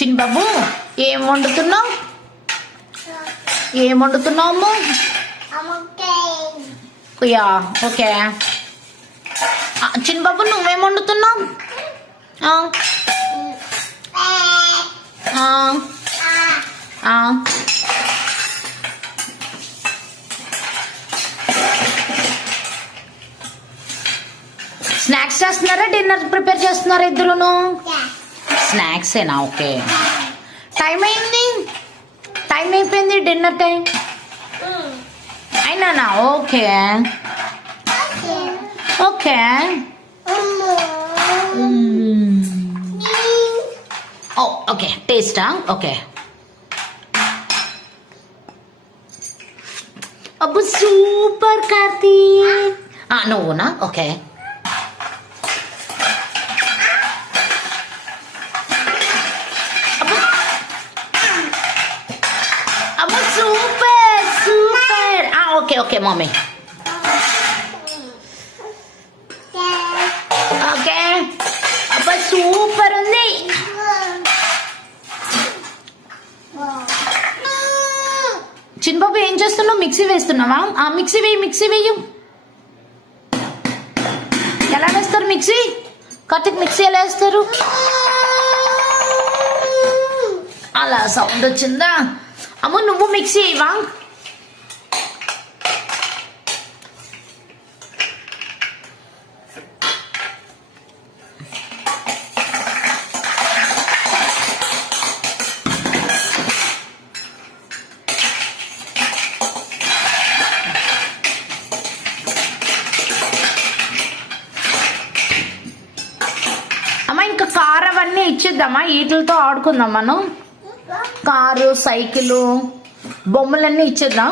చిన్న బాబు ఏం వండుతున్నావు? ఏం వండుతున్నావు? Yeah okay. చిన్న బాబు నువ్వేం వండుతున్నావు? స్నాక్స్ చేస్తున్నారా డిన్నర్ ప్రిపేర్ చేస్తున్నారా ఇద్దరును? స్నాక్సేనా? ఓకే. టైం అయింది, టైం అయిపోయింది, డిన్నర్ టైం అయినానా? Okay okay. ఓకే టేస్టా? ఓకే. అబ్బు సూపర్ కార్తీక్. నువ్వునా? ఓకే. అబ్బు super super. Okay okay mummy. Okay అబ్బా సూపర్ ఉంది. చిన్నబాబు ఏం చేస్తున్నావు? మిక్సీ వేస్తున్నావా? మిక్సీ వేయి, మిక్సీ వేయు. ఎలా వేస్తారు మిక్సీ? కార్తీక్ మిక్సీ ఎలా వేస్తారు? అలా సౌండ్ వచ్చిందా? అమ్మ నువ్వు మిక్సీ వేయవా? అమ్మ ఇంకా కార్ అవన్నీ ఇచ్చేద్దామా? వీటితో ఆడుకుందాం మనం. కారు, సైకిల్, బొమ్మలన్నీ ఇచ్చేద్దాం.